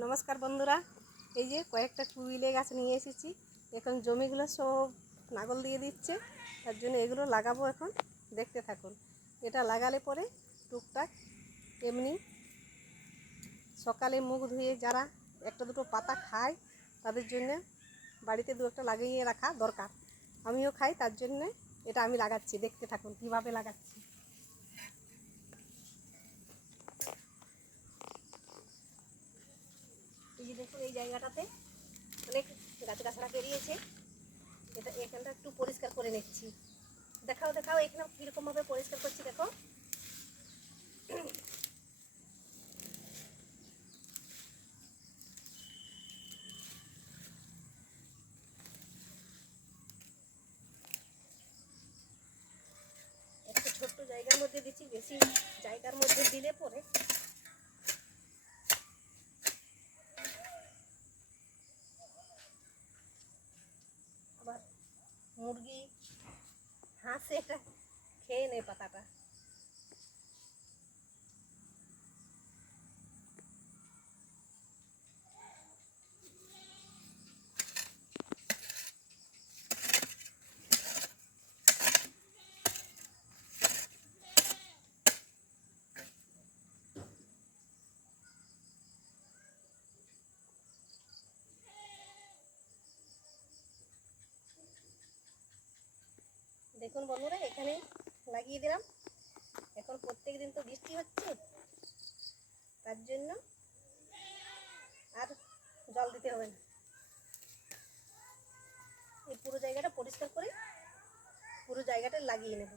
নমস্কার বন্ধুরা, এই যে কয়েকটা কুইলে গাছ নিয়ে এসেছি। এখন জমিগুলো সব নাগল দিয়ে দিচ্ছে, তার জন্য এগুলো লাগাবো। এখন দেখতে থাকুন। এটা লাগালে পরে টুকটাক এমনি সকালে মুখ ধুয়ে যারা একটা দুটো পাতা খায় তাদের জন্য বাড়িতে দু একটা লাগিয়ে রাখা দরকার। আমিও খাই, তার জন্যে এটা আমি লাগাচ্ছি। দেখতে থাকুন কীভাবে লাগাচ্ছি। এই যে দেখুন, এই জায়গাটাতে অনেক গাছগাছড়া বেরিয়েছে। এটা এখানটা একটু পরিষ্কার করে নিচ্ছি। দেখাও এখানে কীরকমভাবে পরিষ্কার করছি, দেখো। একটা ছোট্ট জায়গার মধ্যে দিচ্ছি, বেশি জায়গার মধ্যে দিলে পরে আবার মুরগি হাঁসে এটা খেয়ে নেয় পাতাটা। দেখুন বন্ধুরা, এখানে লাগিয়ে দিলাম। এখন প্রত্যেক দিন তো বৃষ্টি হচ্ছে, তার জন্য আর জল দিতে হবে না। এই পুরো জায়গাটা পরিষ্কার করে পুরো জায়গাটা লাগিয়ে নেব।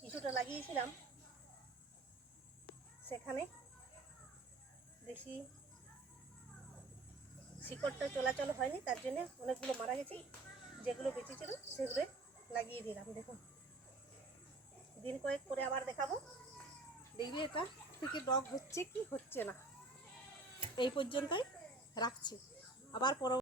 কিছুটা লাগিয়েছিলাম, সেখানে বেশি শিকড়টা চলাচল হয়নি, তার জন্য অনেকগুলো মারা গেছে। যেগুলো বেঁচে ছিল সেগুলো লাগিয়ে দিলাম। দেখুন, দিন কয়েক পরে আবার দেখাবো, দেখবি এটা থেকে ডগ হচ্ছে কি হচ্ছে না। এই পর্যন্তই রাখছি, আবার পরবর্তী